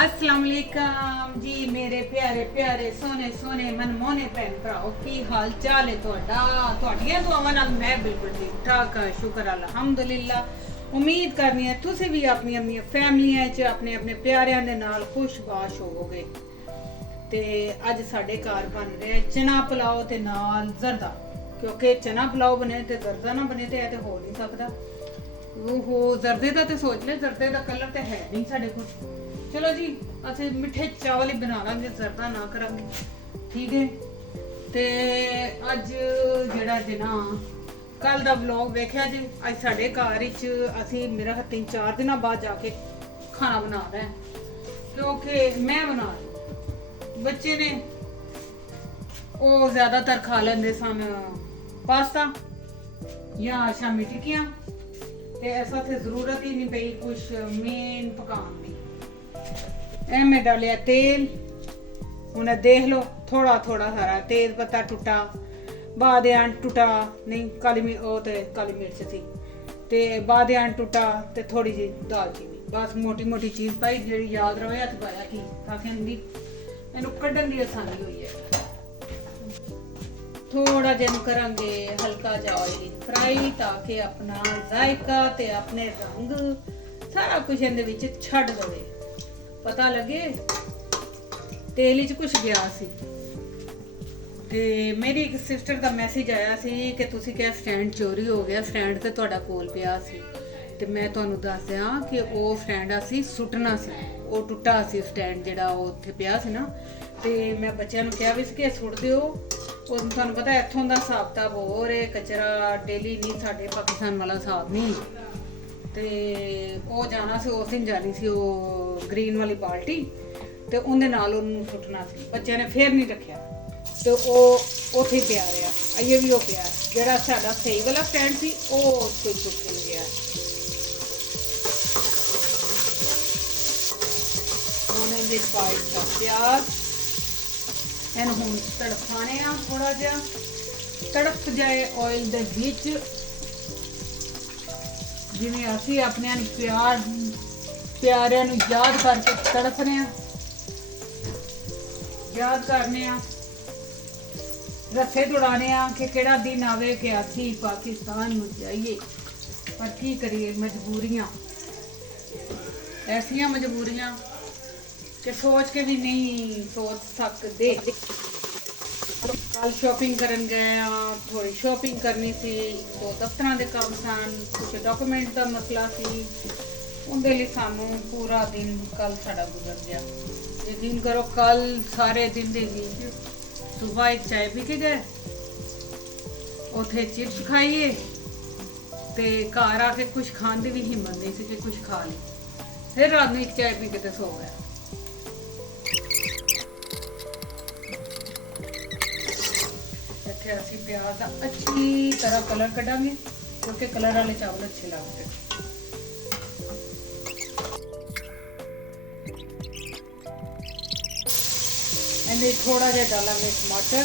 अस्सलाम वालेकुम जी मेरे प्यारे प्यारे सोने सोने मनमोहने भैन भराओ की हाल चाल है ਤੁਹਾਡੀਆਂ ਦੁਆਵਾਂ ਨਾਲ मैं बिल्कुल ठीक ठाक हाँ शुक्र अल्हम्दुलिल्लाह उम्मीद करनी है तुसी भी अपनी अपनी फैमिलियां च अपने अपने प्यारिਆਂ ਦੇ ਨਾਲ ਖੁਸ਼ਬਾਸ਼ ਹੋਵੋਗੇ ਤੇ ਅੱਜ ਸਾਡੇ ਘਰ ਬਣ ਰਿਹਾ ਚਨਾ ਪੁਲਾਓ ਤੇ ਨਾਲ ਜ਼ਰਦਾ ਕਿਉਂਕਿ ਚਨਾ ਪੁਲਾਓ ਬਣੇ ਤੇ ਜ਼ਰਦਾ ਨਾ ਬਣੇ ਤੇ ਇਹ ਤੇ ਹੋ ਨਹੀਂ ਸਕਦਾ ਉਹ ਜ਼ਰਦੇ ਦਾ ਤੇ ਸੋਚ ਲੈ ਜ਼ਰਦੇ ਦਾ ਕਲਰ ਤੇ ਹੈ ਨਹੀਂ ਸਾਡੇ ਕੋਲ चलो जी ਅਸੀਂ ਮਿੱਠੇ ਚਾਵਲ ਹੀ ਬਣਾ ਲਾਂਗੇ ਜ਼ਰਦਾ ਨਾ ਕਰਾਂਗੇ ਠੀਕ ਹੈ ਤੇ ਅੱਜ ਜਿਹੜਾ ਦਿਨਾ ਕੱਲ ਦਾ ਵਲੌਗ ਵੇਖਿਆ ਜੀ ਅੱਜ ਸਾਡੇ ਘਰ ਵਿੱਚ ਅਸੀਂ ਮੇਰਾ 3-4 ਦਿਨਾਂ ਬਾਅਦ ਜਾ ਕੇ ਖਾਣਾ ਬਣਾ ਰਹੇ ਹਾਂ ਕਿਉਂਕਿ ਮੈਂ ਬਣਾ ਰਹੀ ਬੱਚੇ ਨੇ ਉਹ ਜ਼ਿਆਦਾਤਰ ਖਾ ਲੈਂਦੇ ਸਨ ਪਾਸਤਾ ਜਾਂ ਸ਼ਾਮੀ ਟਿੱਕੀਆਂ ਤੇ ਐਸਾ ਤੇ ਜ਼ਰੂਰਤ ਹੀ ਨਹੀਂ ਪਈ ਕੁਝ ਮੇਨ ਪਕਾਉਣ ਦੀ मैं डालिया तेल उन्हें देख लो थोड़ा थोड़ा सारा तेज पत्ता टुटा बादयान टुटा नहीं काली मिर्च थी ते बादयान टुटा ते थोड़ी जी दालचीनी बस मोटी मोटी चीज पाई जी याद रहे हथ पाया की ताकि इनू कढ़न की आसानी हुई है थोड़ा जिन करांगे हल्का जा ऑयली फ्राई ताकि अपना जायका ते अपने रंग सारा कुछ इहदे विच छड्ड दवे पता लगे तेल च कुछ गया सी ते मेरी एक सिस्टर का मैसेज आया सी कि तुसी क्या स्टैंड चोरी हो गया स्टैंड ते तुहाडा कोल पिया सी ते मैं तुहानू दस दियां कि वो स्टैंड असी सुटना सी वो टुटा सी स्टैंड जिहड़ा वो उत्थे पिया सी ना ते मैं बच्चों नू कहा भी सी कि सुट दिओ और तुहानू पता इत्थों दा हिसाब किताब होर है कचरा डेली नहीं साडे पाकिस्तान वाला हिसाब नहीं ਤੇ ਉਹ ਜਾਣਾ ਸੀ ਉਸ ਦਿਨ ਜਾਣੀ ਸੀ ਉਹ ਗ੍ਰੀਨ ਵਾਲੀ ਬਾਲਟੀ ਤੇ ਉਹਦੇ ਨਾਲ ਉਹਨੂੰ ਸੁੱਟਣਾ ਸੀ ਬੱਚਿਆਂ ਨੇ ਫੇਰ ਨਹੀਂ ਰੱਖਿਆ ਤੇ ਉਹ ਉੱਥੇ ਪਿਆ ਰਿਹਾ ਅਈਏ ਵੀ ਉਹ ਪਿਆ ਜਿਹੜਾ ਸਾਡਾ ਸਹੀ ਵਾਲਾ ਸਟੈਂਡ ਸੀ ਉਹ ਕੋਈ ਚੁੱਕ ਕੇ ਗਿਆ ਉਹਨੇ ਦੇ ਪਾਈਟ ਦਾ ਪਿਆਜ਼ ਇਹਨੂੰ ਹੁਣ ਤੜਕਾਣੇ ਆ ਥੋੜਾ ਜਿਹਾ ਤੜਕ ਜਾਏ ਆਇਲ ਦੇ ਵਿੱਚ जिवें असी अपने प्यारिਆਂ ਨੂੰ याद करके तड़पने याद करने रस्से दौड़ाने कि केड़ा दिन आवे कि असी पाकिस्तान में जाइए पर की करिए मजबूरियां ऐसियां मजबूरियां कि सोच के भी नहीं सोच सकते कल शॉपिंग करन गए थोड़ी शॉपिंग करनी सी दो दफ्तरां दे काम सन कुछ डॉक्यूमेंट का मसला सी उनके लिए सानू पूरा दिन कल साड़ा गुजर गया यकीन करो कल सारे दिन दे सुबह एक चाय पी के गए उथे चिप्स खाइए ते घर आके कुछ खाने की भी हिम्मत नहीं सी कि कुछ खा ली फिर रात में एक चाय पी के ते सो गया ਅਸੀਂ ਪਿਆਜ਼ ਦਾ ਅੱਛੀ ਤਰ੍ਹਾਂ ਕਲਰ ਕੱਢਾਂਗੇ ਕਿਉਂਕਿ ਕਲਰ ਵਾਲੇ ਚਾਵਲ ਅੱਛੇ ਲੱਗਦੇ ਇਹਦੇ ਥੋੜਾ ਜਿਹਾ ਡਾਲਾਂਗੇ ਟਮਾਟਰ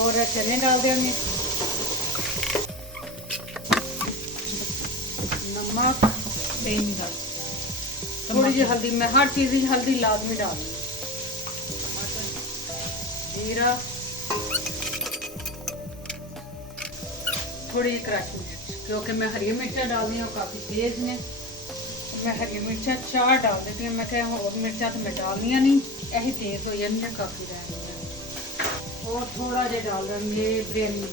और चने डाल देंगे नमक थोड़ी जी हल्दी मैं हर चीज़ में हल्दी लाजमी डालूंगी जीरा थोड़ी क्रश मिर्च क्योंकि मैं हरी मिर्चा डाल दी हूँ काफ़ी तेज ने मैं हरी मिर्चा 4 डाल देती हूँ मैं क्या और मिर्चा तो मैं डालनिया नहीं यही तेज हो जाए काफ़ी रहनी और थोड़ा जहा डाल देंगे बिरयानी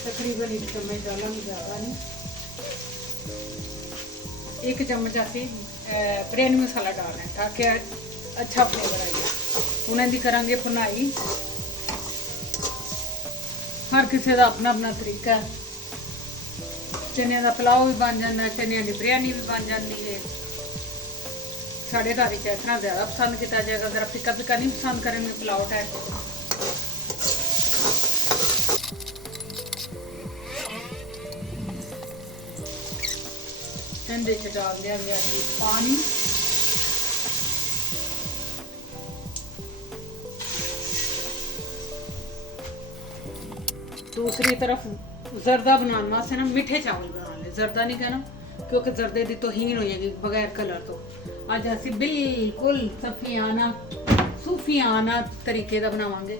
तकरीबन 1 चम्मच डालेंगे ज़्यादा नहीं 1 चम्मच असी बिरयानी मसाला डालना है ताकि अच्छा फ्लेवर आए उन्हें करांगे भुनाई हर किसी का अपना अपना तरीका है चने का पुलाव भी बन जाता है चने की बिरयानी भी बन जाती है साढ़े घर इस तरह ज़्यादा पसंद किया जाएगा अगर फिक्का फिक्का नहीं पसंद करेंगे पुलाव टाइप इहदे डाल दिया गया पानी दूसरी तरफ जरदा बनाने वास्ते ना मीठे चावल बना ले जरदा नहीं कहना क्योंकि जर्दे की तौहीन हो जाएगी बगैर कलर तो। अज असी बिल्कुल सूफियाना तरीके का बनावांगे।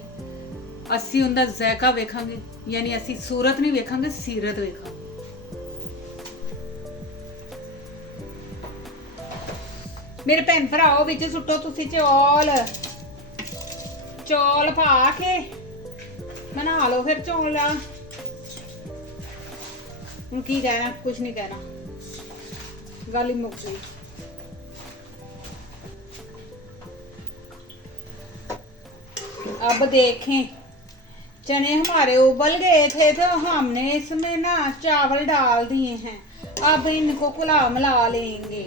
असी उनका जायका वेखांगे, यानी असी सूरत नहीं वेखांगे, सीरत वेखांगे। मेरे भैन भराओ विच सुट्टो तुसी चौल पा के बना लो फिर चौल। हुण की कहना, कुछ नहीं कहना, गल ही मुक गई। अब देखें, चने हमारे उबल गए थे तो हमने इसमें ना चावल डाल दिए हैं। अब इनको कुला मिला लेंगे,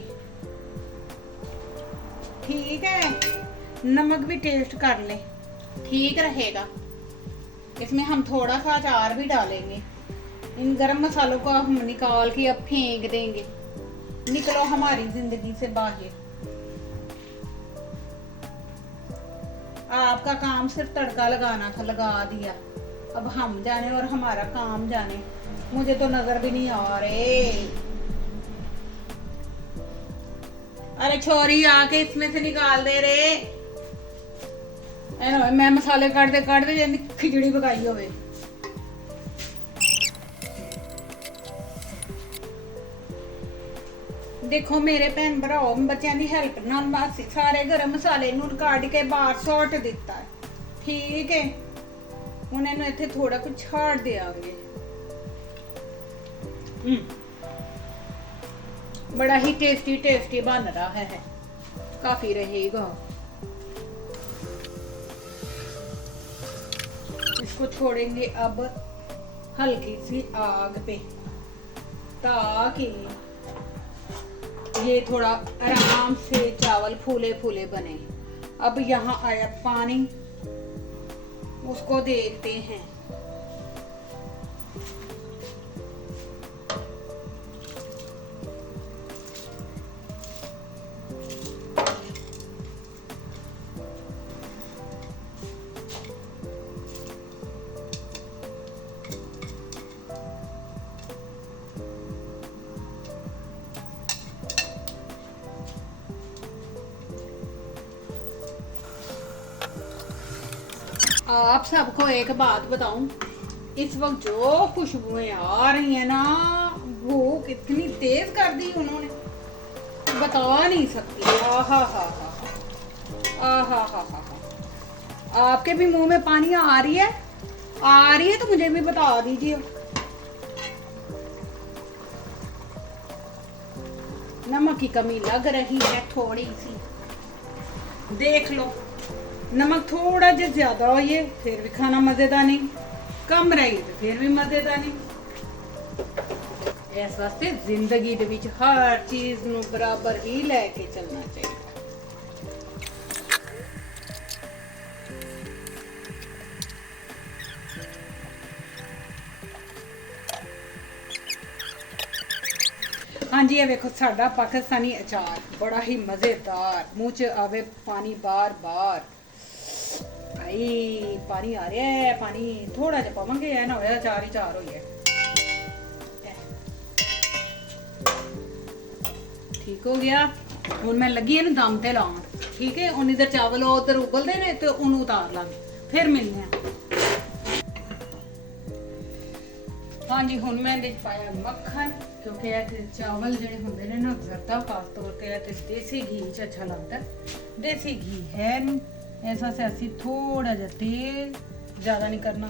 ठीक है। नमक भी टेस्ट कर ले, ठीक रहेगा। इसमें हम थोड़ा सा अचार भी डालेंगे। इन गरम मसालों को हम निकाल के अब फेंक देंगे। निकलो हमारी जिंदगी से बाहर। आपका काम सिर्फ तड़का लगाना था, लगा दिया। अब हम जाने और हमारा काम जाने। मुझे तो नजर भी नहीं आ रहे। अरे छोरी आके इसमें से निकाल दे रे। मैं मसाले काटते काटते खिचड़ी पकाई होवे। देखो मेरे भैन भराओ, बच्चों की हेल्प नाल मासी सारे गरम मसाले नूं काट के बाहर सुट दिता है, ठीक है। हुण इहनूं इत्थे थोड़ा कुछ छाड़ देंगे। बड़ा ही टेस्टी बन रहा है, काफी रहेगा। इसको छोड़ेंगे अब हल्की सी आग पे, ताकि ये थोड़ा आराम से चावल फूले फूले बने। अब यहाँ आया पानी, उसको देखते हैं। आप सबको एक बात बताऊं, इस वक्त जो खुशबुएं आ रही है ना, वो कितनी तेज कर दी उन्होंने, बता नहीं सकती। आहा हा हा आहा हा हा। आपके भी मुंह में पानी आ रही है तो मुझे भी बता दीजिए। नमक की कमी लग रही है थोड़ी सी, देख लो। नमक थोड़ा जो ज्यादा हो ये फिर भी खाना मजेदार नहीं, कम रही तो फिर भी मजेदार नहीं। इस वास्ते जिंदगी दे विच हर चीज नूं बराबर ही लेके चलना चाहिए। हाँ जी, ये देखो साडा पाकिस्तानी अचार बड़ा ही मजेदार, मुंह च आवे पानी बार बार। भाई पानी आ रहा है, पानी थोड़ा जा पावांगे, ना होया अचार ही चार होई है। ठीक हो गया। हुण मैं लगी है दम ते लाउण, ठीक है। उन्नी देर चावल उधर उबलदे ने ते उन्नू उतार लांगे, फिर मिलने हैं। हाँ जी, हुण मैं इहदे पाया मक्खन, क्योंकि चावल जिहड़े हुंदे ने ना ज़्यादा खास तौर ते देसी घी च अच्छा लगता। देसी घी है नहीं, इस वास्ते असी थोड़ा जिहा तेल, ज़्यादा नहीं करना,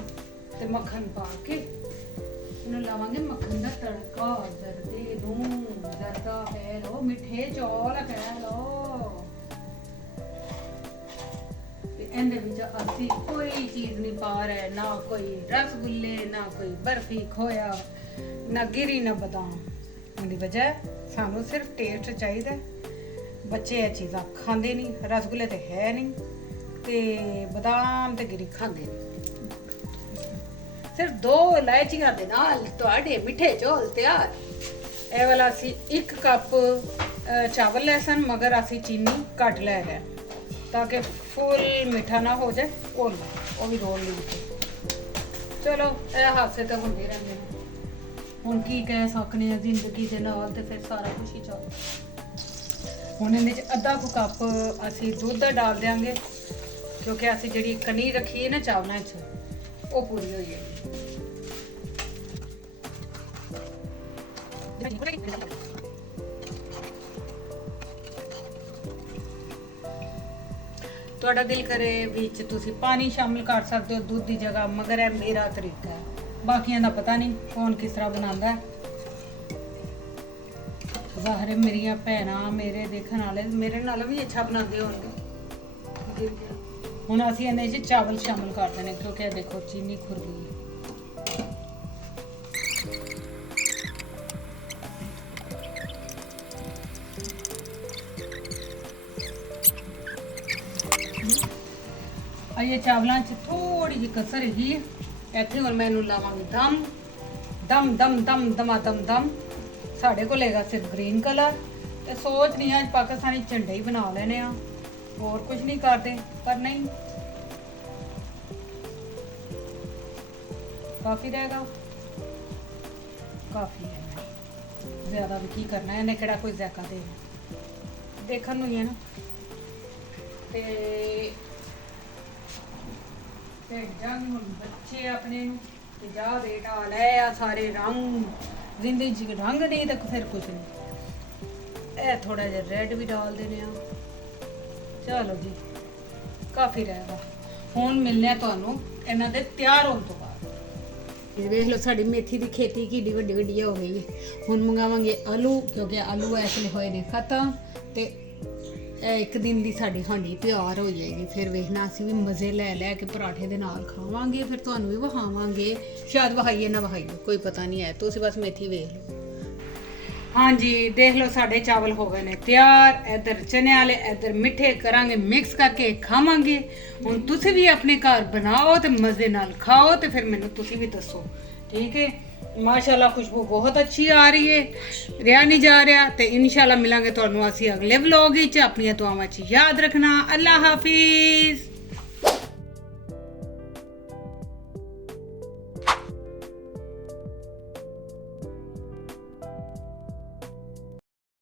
ते मक्खन पा के इन्हूं लावांगे मक्खन दा तड़का। जरदे नूं जरदा पै लो, मिठे चौल पै लो। इहदे विच असी कोई चीज़ नहीं पा रहे, ना कोई रसगुल्ले, ना कोई बर्फी खोया, ना गिरी, ना बादाम। उनकी वजह सानू सिर्फ टेस्ट चाहिए। बच्चे ये चीज़ां खांदे नहीं, रसगुल्ले तो है नहीं, ते बादाम ते गिरी खांदे नहीं। सिर्फ 2 इलायचियां दे नाल तुहाडे मिठे चौल तैयार। ए वाला असी 1 कप चावल लैसन, मगर असी चीनी घट लै रहे ताकि फुल मीठा ना हो जाए, वो भी रोल लीजिए। चलो ये हादसे तो होंदे रहंदे ने। ਹੁਣ ਕੀ ਕਹਿ ਸਕਨੇ ਆ ਜ਼ਿੰਦਗੀ ਦੇ ਨਾਲ ਤੇ ਫਿਰ ਸਾਰਾ ਕੁਝ ਹੀ ਚੱਲਦਾ। ਹੁਣ ਇਹਦੇ ਚ ਅੱਧਾ ਕੁ ਕੱਪ ਅਸੀਂ ਦੁੱਧ ਦਾ ਡਾਲ ਦਿਆਂਗੇ ਕਿਉਂਕਿ ਅਸੀਂ ਜਿਹੜੀ ਕਣੀ ਰੱਖੀ ਹੈ ਨਾ ਚਾਵਲਾਂ 'ਚ ਉਹ ਪੂਰੀ ਹੋਈ ਹੈ। ਤੁਹਾਡਾ ਦਿਲ ਕਰੇ ਵਿੱਚ ਤੁਸੀਂ ਪਾਣੀ ਸ਼ਾਮਿਲ ਕਰ ਸਕਦੇ ਹੋ ਦੁੱਧ ਦੀ ਜਗ੍ਹਾ, ਮਗਰ ਇਹ ਮੇਰਾ ਤਰੀਕਾ ਹੈ, ਬਾਕੀਆਂ ਦਾ ਪਤਾ ਨਹੀਂ ਕੌਣ ਕਿਸ ਤਰ੍ਹਾਂ ਬਣਾਉਂਦਾ ਹੈ। ਜ਼ਾਹਰ ਹੈ ਮੇਰੀਆਂ ਭੈਣਾਂ ਮੇਰੇ ਦੇਖਣ ਵਾਲੇ ਮੇਰੇ ਨਾਲ ਵੀ ਅੱਛਾ ਬਣਾਉਂਦੇ ਹੋਣਗੇ। ਹੁਣ ਅਸੀਂ ਇਹਨੇ 'ਚ ਚਾਵਲ ਸ਼ਾਮਿਲ ਕਰ ਦੇਣੇ ਕਿਉਂਕਿ ਇਹ ਦੇਖੋ ਚੀਨੀ ਖੁਰ ਗਈ ਹੈ। ਇਹ ਚਾਵਲਾਂ 'ਚ ਥੋੜੀ ਜਿਹੀ ਕਸਰ ਹੈਗੀ ਹੈ। ਇੱਥੇ ਹੁਣ ਮੈਨੂੰ ਲਾਵਾਂਗੀ ਦਮ ਦਮ ਦਮ ਦਮ ਦਮਾਦਮ ਦਮ। ਸਾਡੇ ਕੋਲ ਹੈਗਾ ਸਿਰਫ ਗ੍ਰੀਨ ਕਲਰ ਤੇ ਸੋਚ ਨਹੀਂ ਅੱਜ ਪਾਕਿਸਤਾਨੀ ਝੰਡੇ ਹੀ ਬਣਾ ਲੈਣੇ ਆ, ਹੋਰ ਕੁਝ ਨਹੀਂ ਕਰਦੇ, ਪਰ ਨਹੀਂ ਕਾਫੀ ਰਹੇਗਾ, ਕਾਫੀ ਹੈ, ਜ਼ਿਆਦਾ ਵੀ ਕੀ ਕਰਨਾ, ਇਹਨੇ ਕਿਹੜਾ ਕੋਈ ਜ਼ਾਇਕਾ ਦੇ ਦੇਖਣ ਨੂੰ ਹੀ ਹੈ ਨਾ। ਤੇ ਜਾਨ ਹੁਣ ਬੱਚੇ ਆਪਣੇ ਨੂੰ ਤੇ ਜਾ ਬੇਟਾ ਲੈ ਆ ਸਾਰੇ ਰੰਗ, ਜ਼ਿੰਦਗੀ 'ਚ ਰੰਗ ਨਹੀਂ ਤਾਂ ਫਿਰ ਕੁਝ ਨਹੀਂ। ਇਹ ਥੋੜਾ ਜਿਹਾ ਰੈਡ ਵੀ ਡਾਲ ਦੇਣੇ ਆ। ਚਲੋ ਜੀ ਕਾਫੀ ਰਹੇਗਾ। ਹੁਣ ਮਿਲਨੇ ਆ ਤੁਹਾਨੂੰ ਇਹਨਾਂ ਦੇ ਤਿਆਰ ਹੋਣ ਤੋਂ ਬਾਅਦ। ਇਹ ਵੇਖ ਲਓ ਸਾਡੀ ਮੇਥੀ ਦੀ ਖੇਤੀ ਕਿੱਡੀ ਵੱਡੀ ਵੱਡੀ ਹੋ ਗਈ ਹੈ। ਹੁਣ ਮੰਗਾਵਾਂਗੇ ਆਲੂ ਕਿਉਂਕਿ ਆਲੂ ਐਸਲੇ ਹੋਏ ਨੇ ਖਤਮ ਤੇ ਇਹ ਇੱਕ ਦਿਨ ਦੀ ਸਾਡੀ ਹਾਂਡੀ ਤਿਆਰ ਹੋ ਜਾਏਗੀ। ਫਿਰ ਵੇਖਣਾ ਅਸੀਂ ਵੀ ਮਜ਼ੇ ਲੈ ਲੈ ਕੇ ਪਰਾਠੇ ਦੇ ਨਾਲ ਖਾਵਾਂਗੇ, ਫਿਰ ਤੁਹਾਨੂੰ ਵੀ ਵਹਾਵਾਂਗੇ, ਸ਼ਾਇਦ ਵਹਾਈਏ ਨਾ ਵਹਾਈਏ ਕੋਈ ਪਤਾ ਨਹੀਂ ਹੈ, ਤੁਸੀਂ ਬਸ ਮੇਥੀ ਵੇਖ ਲਓ। ਹਾਂਜੀ ਦੇਖ ਲਓ ਸਾਡੇ ਚਾਵਲ ਹੋ ਗਏ ਨੇ ਤਿਆਰ। ਇੱਧਰ ਚਨੇ ਵਾਲੇ ਇੱਧਰ ਮਿੱਠੇ ਕਰਾਂਗੇ, ਮਿਕਸ ਕਰਕੇ ਖਾਵਾਂਗੇ। ਹੁਣ ਤੁਸੀਂ ਵੀ ਆਪਣੇ ਘਰ ਬਣਾਓ ਤੇ ਮਜ਼ੇ ਨਾਲ ਖਾਓ ਤੇ ਫਿਰ ਮੈਨੂੰ ਤੁਸੀਂ ਵੀ ਦੱਸੋ, ਠੀਕ ਹੈ। ਮਾਸ਼ਾਅੱਲਾ ਖੁਸ਼ਬੂ ਬਹੁਤ ਅੱਛੀ ਆ ਰਹੀ ਹੈ, ਰਿਹਾ ਨਹੀਂ ਜਾ ਰਿਹਾ। ਤੇ ਇਨਸ਼ਾਅੱਲਾ ਮਿਲਾਂਗੇ ਤੁਹਾਨੂੰ ਅਸੀਂ ਅਗਲੇ ਵਲੌਗ ਵਿੱਚ। ਆਪਣੀਆਂ ਦੁਆਵਾਂ 'ਚ ਯਾਦ ਰੱਖਣਾ। ਅੱਲਾ ਹਾਫਿਜ਼।